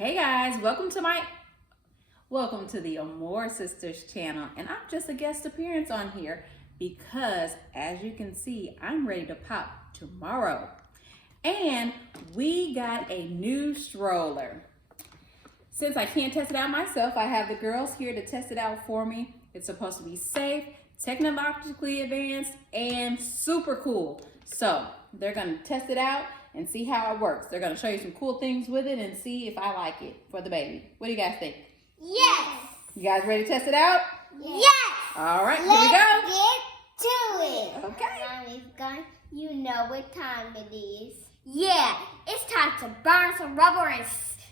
Hey guys, welcome to the Amour Sisters channel, and I'm just a guest appearance on here because as you can see, I'm ready to pop tomorrow. And we got a new stroller. Since I can't test it out myself, I have the girls here to test it out for me. It's supposed to be safe, technologically advanced, and super cool. So they're gonna test it out and see how it works. They're gonna show you some cool things with it and see if I like it for the baby. What do you guys think? Yes. You guys ready to test it out? Yes. All right, Let's here we go. get to it. Okay. Mommy's gone. You know what time it is. Yeah, it's time to burn some rubber and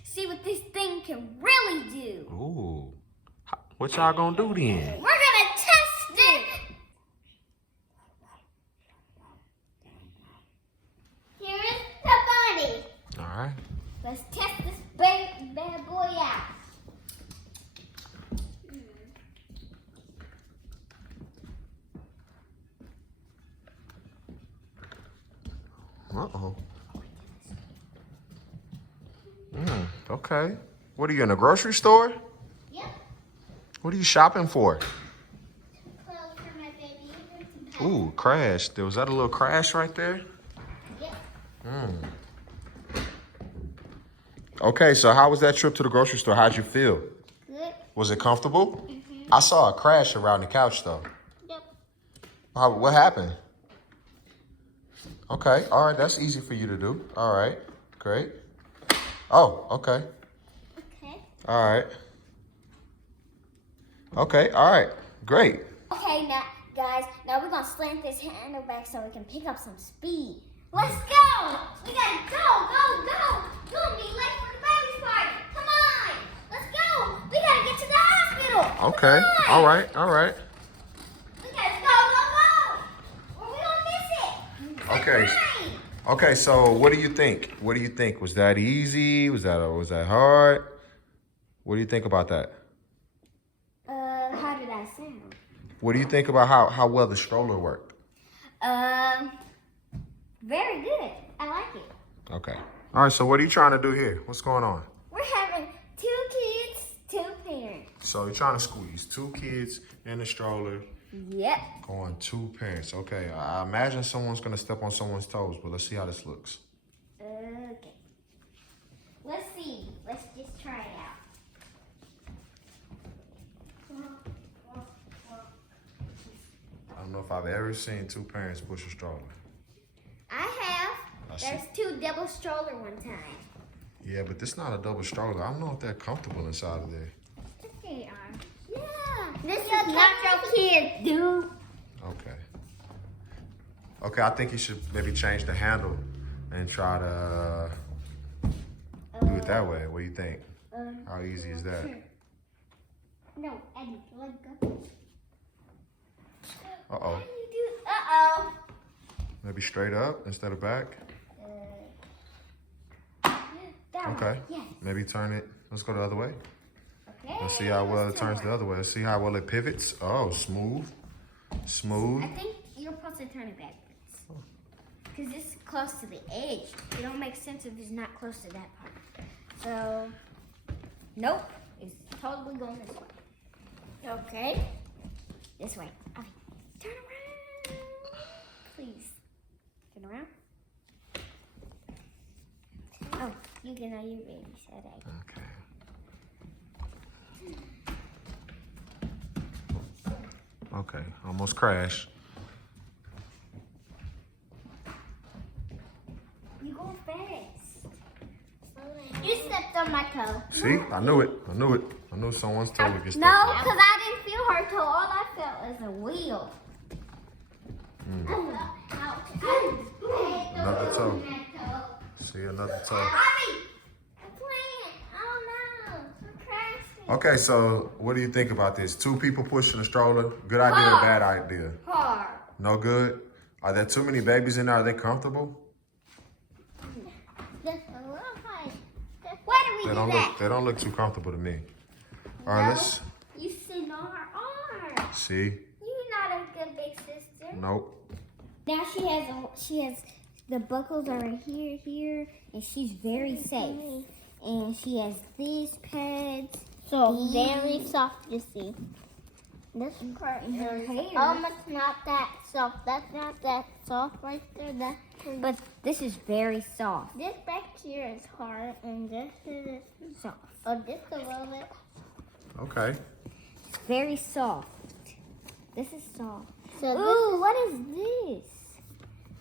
see what this thing can really do. Ooh. What y'all gonna do then? We're gonna test it. Here is the bunny. Alright. Let's test this bad boy out. Uh-oh. Okay. What are you in a grocery store? Yep. What are you shopping for? Clothes for my baby. Ooh, crash. Was that a little crash right there? Yep. Okay, so how was that trip to the grocery store? How'd you feel? Good. Was it comfortable? I saw a crash around the couch though. Yep. What happened? Okay, all right, that's easy for you to do. All right, great. Oh, okay. Okay. All right. Okay, all right, great. Okay, now, guys, now we're gonna slant this handle back so we can pick up some speed. Let's go! We gotta go! You'll be late for the baby's party. Come on! Let's go! We gotta get to the hospital. Okay, all right, all right. We gotta go! Or we gonna miss it. Okay. Right. Okay, so what do you think? What do you think? Was that easy? Was that hard? What do you think about that? How did that sound? What do you think about how well the stroller worked? Very good. I like it. Okay. All right, so what are you trying to do here? What's going on? We're having 2 kids, 2 parents. So you're trying to squeeze 2 kids in the stroller, Yep. going 2 parents. Okay, I imagine someone's gonna step on someone's toes, but let's see how this looks. Okay. Let's see. Let's just try it out. I don't know if I've ever seen 2 parents push a stroller. I have. I see. There's 2 double stroller one time. Yeah, but this not a double stroller. I don't know if they're comfortable inside of there. They are. Yeah. This is not your kid, dude. Okay. Okay, I think you should maybe change the handle and try to do it that way. What do you think? How easy is that? Sure. No, Eddie, let go. Uh-oh. How do you do? Uh-oh. Maybe straight up instead of back? That one. Okay. Yes. Maybe turn it. Let's go the other way. Okay. Let's see how well it turns the other way. Let's see how well it pivots. Oh, smooth. Smooth. I think you're supposed to turn it backwards. Because this is close to the edge. It don't make sense if it's not close to that part. So, nope. It's totally going this way. Okay. This way. Okay. Turn around. Please. Turn around. Oh, you can know your baby said I. Okay. Okay, almost crashed. You go fast. You stepped on my toe. See? I knew it. I knew it. I knew someone's toe would get stuck. No, because I didn't feel her toe. All I felt was a wheel. Another toe. See, another toe. Mommy, I'm playing. Oh no, I'm crashing. Okay, so what do you think about this? 2 people pushing a stroller. Good idea or bad idea? Hard. No good? Are there too many babies in there? Are they comfortable? Just a little high. Why do we do that? They don't look too comfortable to me. All right, let's You sit on her arm. see. You're not a good big sister. Nope. Now she has the buckles are right here, and she's very safe. And she has these pads. So very soft to see. This part is almost not that soft. That's not that soft right there. But this is very soft. This back here is hard, and this is soft. Oh, this a little bit. Okay. It's very soft. This is soft. So ooh, what is this?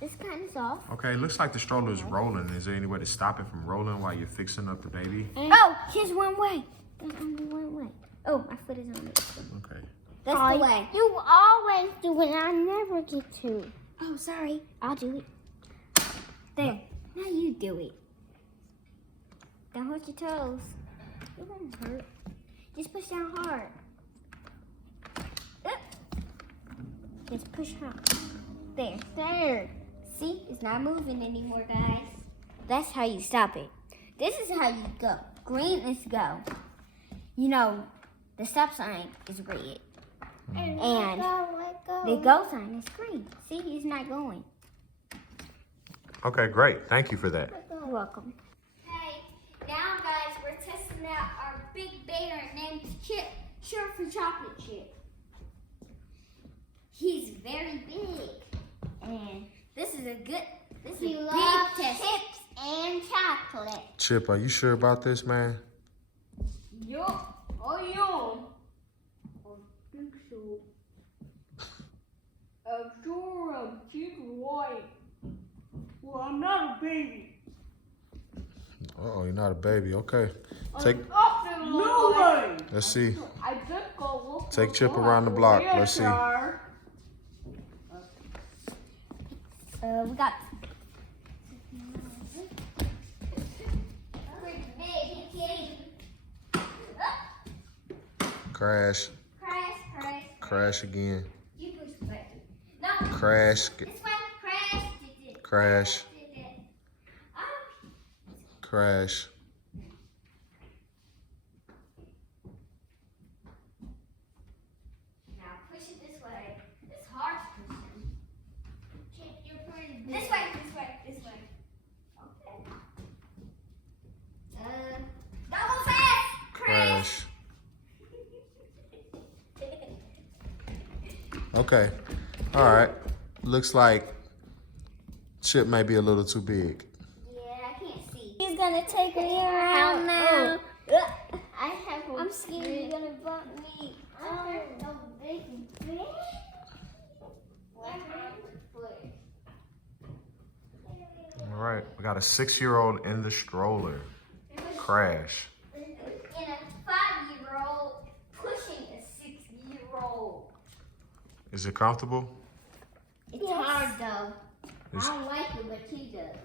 It's kind of soft. Okay, looks like the stroller is rolling. Is there any way to stop it from rolling while you're fixing up the baby? Oh, here's one way. There's only one way. Oh, my foot is on it. Okay. That's the way. You always do it. I never get to. Oh, sorry. I'll do it. There. Now you do it. Don't hurt your toes. It won't hurt. Just push down hard. Just push hard. There. There. See? It's not moving anymore, guys. That's how you stop it. This is how you go. Green is go. You know, the stop sign is red. And the go sign is green. See, he's not going. Okay, great. Thank you for that. You're welcome. Hey, now guys, we're testing out our big bear named Chip, short for chocolate chip. He's very big, and this is a big test. Chips and chocolate. Chip, are you sure about this, man? Yup, I am. I think so. I'm sure I'm cute white. Well, I'm not a baby. Uh-oh, you're not a baby. Okay. Take. No way. Let's see. I just go look. Take Chip around the block. Let's see. We got. Crash. Crash. Crash again. You push the button. No. Crash. This way. Crash. Crash. Oh. Crash. Now push it this way. It's hard to push them. You're putting this way. Okay. Double fast. Crash. Okay. All right. Looks like Chip may be a little too big. Yeah, I can't see. He's gonna take me around now. I'm scared he's gonna bump me. Oh, so big and big. All right. We got a 6-year-old in the stroller. Crash. And a 5-year-old pushing a 6-year-old. Is it comfortable? It's hard though. I don't like it, but he does.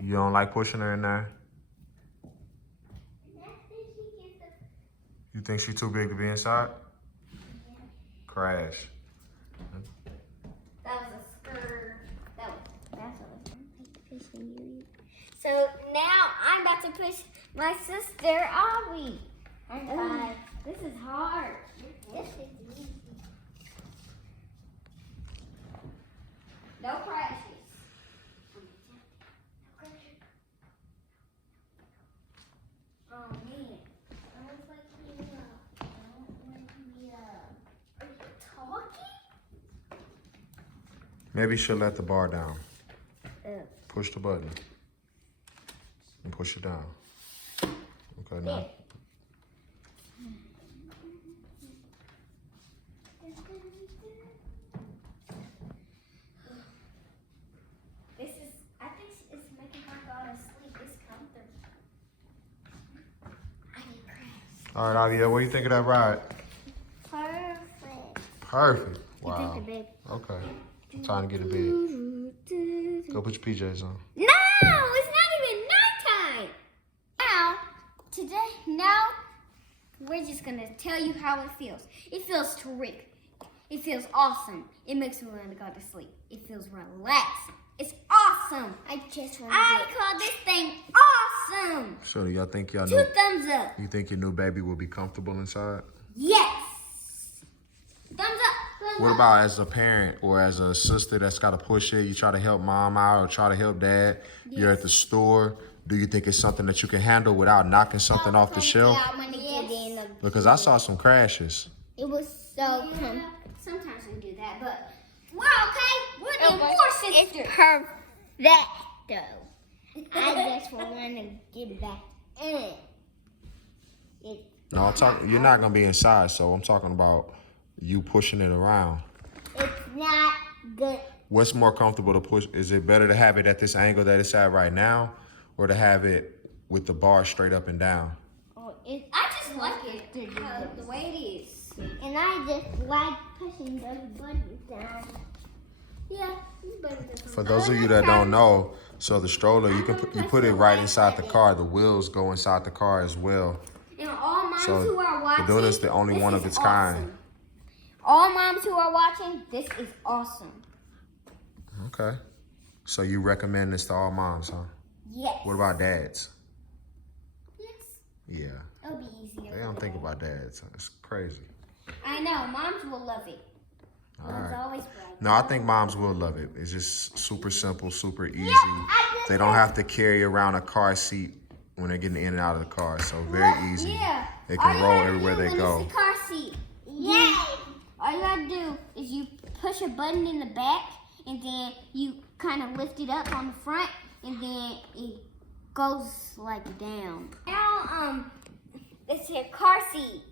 You don't like pushing her in there? You think she's too big to be inside? Yeah. Crash. That was a spur. That's what was pushing you. So now I'm about to push my sister, Aubrey. I'm 5. This is hard. This is easy. No crashes. Oh man. Don't wake me up. Don't wake me up. Are you talking? Maybe she'll let the bar down. Oh. Push the button. And push it down. Okay, now. I think it's making her go to sleep. It's comfortable. I need crash. All right, Avia, what do you think of that ride? Perfect. Perfect. You Wow. think the bed? Okay. Time to get in bed. Go put your PJs on. No, it's not even nighttime. Now, we're just gonna tell you how it feels. It feels terrific. It feels awesome. It makes me want to go to sleep. It feels relaxing. It's awesome. I call this thing awesome. So do y'all think y'all 2 thumbs up. You think your new baby will be comfortable inside? Yes. Thumbs up. What about as a parent or as a sister that's got to push it? You try to help mom out or try to help dad. You're at the store do you think it's something that you can handle without knocking something off the shelf? Yeah, I'm gonna get in the. Because I saw some crashes. It was so sometimes we do that, but we're okay. We're the Amour Sisters. It's perfect, though. I just want to get back in. No, you're not gonna be inside, so I'm talking about you pushing it around. It's not good. What's more comfortable to push? Is it better to have it at this angle that it's at right now, or to have it with the bar straight up and down? I just like it the way it is. And I just like pushing those buttons down. Yeah, these buttons are For those of you that don't know, so the stroller, you put it right inside the car. The wheels go inside the car as well. And all moms So who are watching, the Doona's the only one of its kind. All moms who are watching, this is awesome. Okay. So you recommend this to all moms, huh? Yes. What about dads? Yes. Yeah. It'll be easier. They don't think about dads. It's crazy. I know. Moms will love it. All Moms right. always brag. No, I think moms will love it. It's just super simple, super easy. They don't have to carry around a car seat when they're getting in and out of the car. So very easy. Yeah. They can roll everywhere they go. It's the car seat. Yay! All you gotta do is you push a button in the back, and then you kind of lift it up on the front, and then it goes like down. Now, it's a car seat.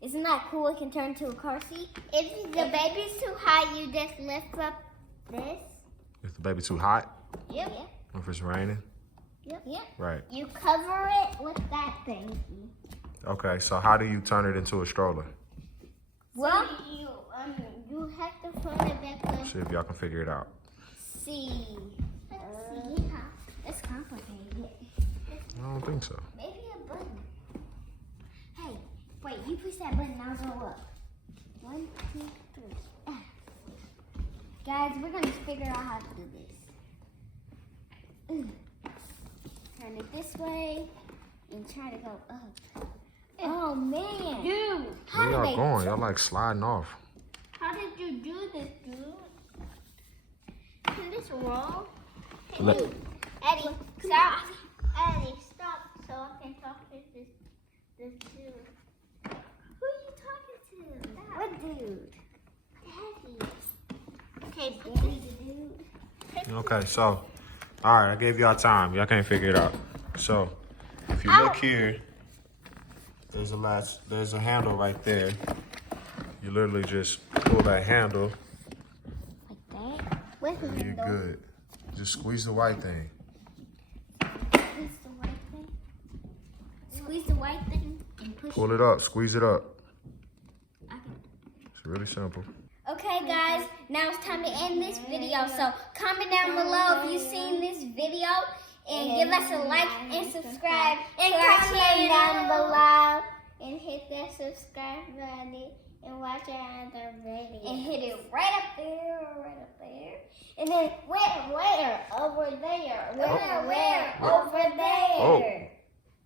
Isn't that cool? It can turn into a car seat. If the baby's too high, you just lift up this. If the baby too hot, Yep. if it's raining, Yep. right. You cover it with that thing. Okay, so how do you turn it into a stroller? Well, you have to put it back up. See if y'all can figure it out. See. Yeah. It's complicated. I don't think so. Maybe a button. Hey, wait, you push that button, I'll go up. 1, 2, 3. Guys, we're gonna figure out how to do this. Turn it this way and try to go up. Oh man. Dude, Where y'all going? Y'all like sliding off. how did you do this, dude? Can this roll? Let- Eddie, stop. Eddie, stop so I can talk to this dude. Who are you talking to? What dude? Daddy. Okay, Daddy the dude. Okay, so, all right, I gave y'all time. Y'all can't figure it out. So, if you look here, there's a handle right there. You literally just pull that handle, Like that? Where's the and you're handle? good. Just squeeze the white thing. Squeeze the white thing. Squeeze the white thing and push Pull it up, squeeze it up. Okay. It's really simple. Okay guys, now it's time to end this video. So comment down below if you've seen this video and give us a like and subscribe to our channel down below. And hit that subscribe button and watch our other videos. And hit it right up there. And then where? Over there. Where? Over there. Oh.